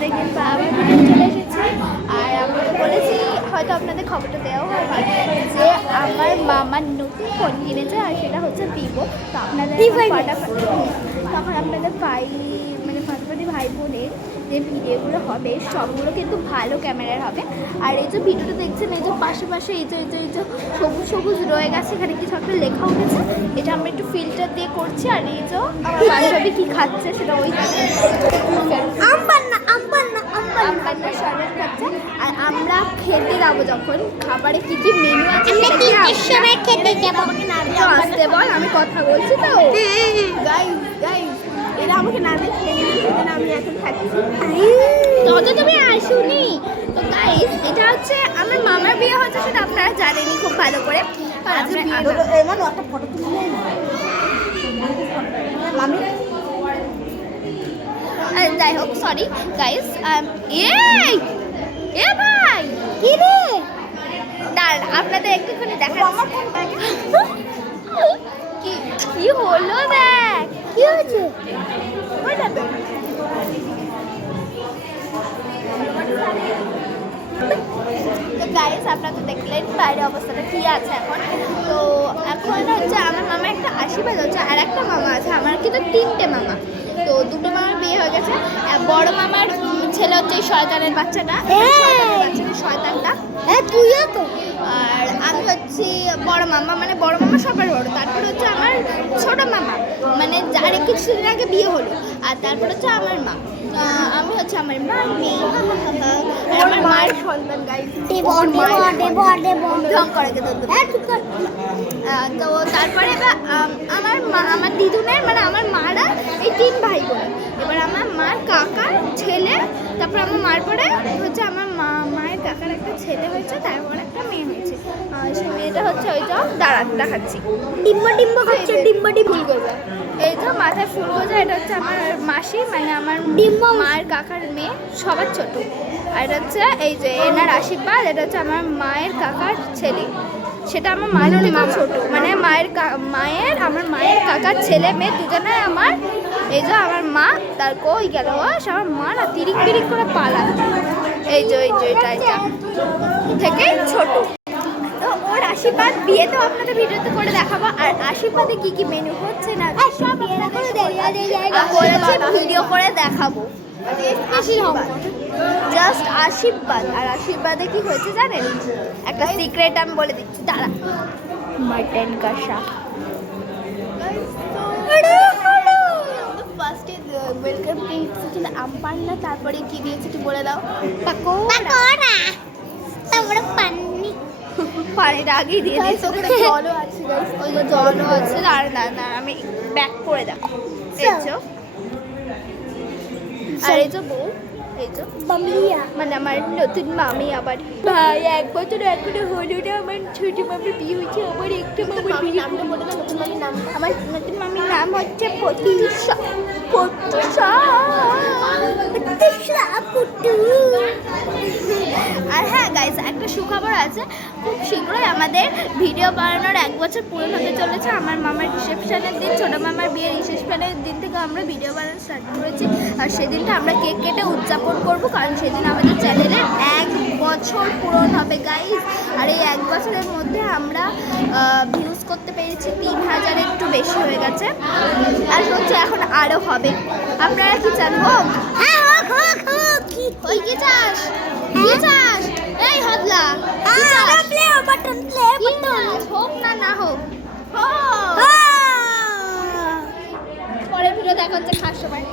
অনেকদিন পর আবার ভিডিও চলে এসেছি। আর আপনাদের বলেছি, হয়তো আপনাদের খবরটা দেওয়া হয়নি, যে আমার মামার নতুন ফোন কিনেছে, আর সেটা হচ্ছে ভিভো। তো আপনাদের তখন আপনাদের ফাটাফাটি ভাই বোনের যে ভিডিওগুলো হবে সবগুলো কিন্তু ভালো ক্যামেরার হবে। আর এই যে ভিডিওটা দেখছেন, এই যে পাশে এই যে সবুজ সবুজ রয়ে গেছে, এখানে কিছু একটা লেখা উঠেছে, এটা আমরা একটু ফিল্টার দিয়ে করছি। আর এই যে আমার বান্ধবী কী খাচ্ছে সেটা ওই শরবত খাচ্ছে। আর আমরা খেতে যাবো, যখন খাবারে কি কি মেনু আছে আসতে বল, আমি কথা বলছি তো। গাইস এরা আমাকে নারকেল খেয়ে নিয়েছে, সেদিন আমি এখন খাচ্ছি। তবে তুমি আসুনি তো। গাইস এটা হচ্ছে আমার মামার বিয়ে হচ্ছে, সেটা আপনারা জানেনই খুব ভালো করে। যাই হোক, সরি গাইস। এ ভাই কি রে, দাঁড়ান আপনাদের একটুখানি দেখা। কি হলো, দেখ কি হয়েছে। তো গাইস আপনারা তো দেখলেন বাইরের অবস্থাটা কি আছে এখন। তো এখন হচ্ছে আমার মামা একটা আশীর্বাদ হচ্ছে, আর একটা মামা আছে। আমার কিন্তু 3টে মামা, তো 2টো মামার বিয়ে হয়ে গেছে। বড় মামার ছেলে হচ্ছে এই শয়তানের বাচ্চাটা, শয়তানটা। তুইও তো। আর আমি হচ্ছি বড় মামা, মানে বড় মামা সবার বড়। তারপর হচ্ছে আমার ছোট মামা, মানে যার কিছুদিন আগে বিয়ে হলো। আর তারপর হচ্ছে আমার মা। আমি হচ্ছে আমার মার মেয়ে, আমার মায়ের সন্তান। তো তারপরে আমার দিদুনের, মানে আমার মারা এই 3 ভাই বোন। এবার আমার মার কাকার ছেলে, তারপর আমার মার পরে হচ্ছে আমার মায়ের কাকার একটা ছেলে হয়েছে, তারপর একটা মেয়ে হয়েছে। সেই মেয়েটা হচ্ছে ওই তো দেখাচ্ছি, ডিম্বা খাচ্ছে, ফুল গোজা। এই তো মাথায় ফুল গোজা, এটা হচ্ছে আমার মাসি, মানে আমার মায়ের কাকার মেয়ে, সবার ছোট। আর এটা হচ্ছে এই যে এনার আশীর্বাদ, এটা হচ্ছে আমার মায়ের কাকার ছেলে, সেটা আমার মায়ের থেকেও ছোট, মানে আমার মায়ের কাকার ছেলে মেয়ে দুজনে আমার। এই যে আমার মা, তার কই গেল আমার মা না তিরিক বিরিক করে পালা। এই যে এটা থেকে ছোট। তো ওর আশীর্বাদ বিয়েতেও আপনাদের ভিডিওতে করে দেখাবো। আর আশীর্বাদে কি কি মেনু হচ্ছে না সব ভিডিও করে দেখাবো। জাস্ট আশীর্বাদ। আর আশীর্বাদে কি হয়েছে জানেন, একটা সিক্রেট আমি বলে দিচ্ছি, দাঁড়া। মাটন কষা, ফার্স্টে ওয়েলকাম ড্রিঙ্কস ছিল আমপান্না, তারপরে কি দিয়েছে একটু বলে দাও। পাকোড়া, তারপরে পানিটা আগেই দিয়ে দিয়েছে। জলও আছে, ওই যে জলও আছে। আর না আমি ব্যাক করে দেখো। আর এই যে বউ, এই যে মানে আমার নতুন মামি। আবার ভাই 1 বছর এখনো হলো না আমার ছোট মামির বিয়ে হয়েছে। আমার একটা মামির বিয়ে। আমার নতুন মামির নাম হচ্ছে পটুষা। আর হ্যাঁ গাইস, একটা সুখবর আছে, খুব শীঘ্রই আমাদের ভিডিও বানানোর 1 বছর পূরণ হতে চলেছে। আমার মামার রিসেপশনের দিন, ছোটো মামার বিয়ের রিসেপশনের দিন থেকে আমরা ভিডিও বানানো স্টার্ট করেছি। আর সেদিনটা আমরা কেক কেটে উদযাপন করব, কারণ সেদিন আমাদের চ্যানেলের 1 বছর পূরণ হবে গাইস। আর এই 1 বছরের মধ্যে আমরা ভিউজ করতে পেরেছি 3000-এর একটু বেশি হয়ে গেছে। আর হচ্ছে এখন আরও হবে। আপনারা কি চান হোক? হ্যাঁ হোক। ওই কি চাস? এই হদলা হোক না হোক, পরে ভিডিও দেখা হচ্ছে খাস সময়।